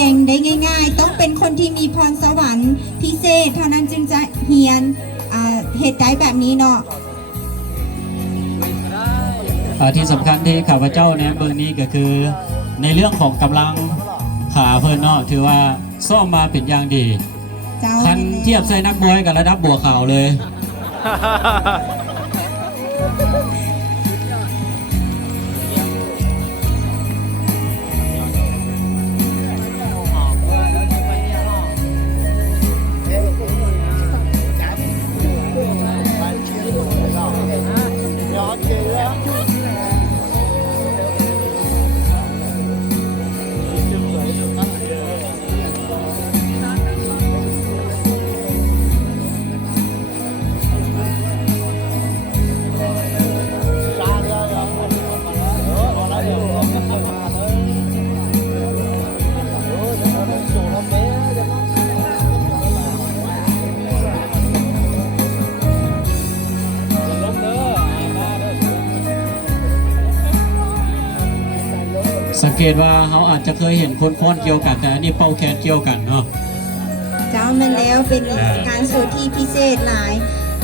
ดงได้ง่ายๆต้องเป็นคนที่มีพรสวรรค์พิเศษเท่านั้นจึงจะเฮียนเหตุใดแบบนี้เนาะที่สำคัญที่ข้าพเจ้าเนี่ยเบื้องนี้ก็คือในเรื่องของกำลังขาเพิ่นเนาะถือว่าซ่อมมาเป็นอย่างดีคันเทียบใส่นักมวยกับระดับบัวขาวเลยสังเกตว่าเขาอาจจะเคยเห็นคนฟ้อนเกี่ยวกันแต่อันนี้เป้าแคนเกี่ยวกันเนาะเจ้ามันแล้วเป็นการสูตรที่พิเศษหลาย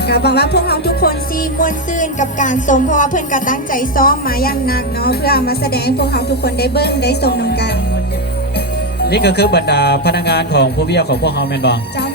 ก็หวังว่าพวกเราทุกคนซีม่วนซื่นกับการชมเพราะว่าเพื่อนก็ตั้งใจซ้อมมาอย่างหนักเนาะเพื่อมาแสดงพวกเราทุกคนได้เบิ้งได้ชมนำกันนี่ก็คือบรรดาพนักงานของผู้เบี้ยของพวกเขาแมนบองเจ้า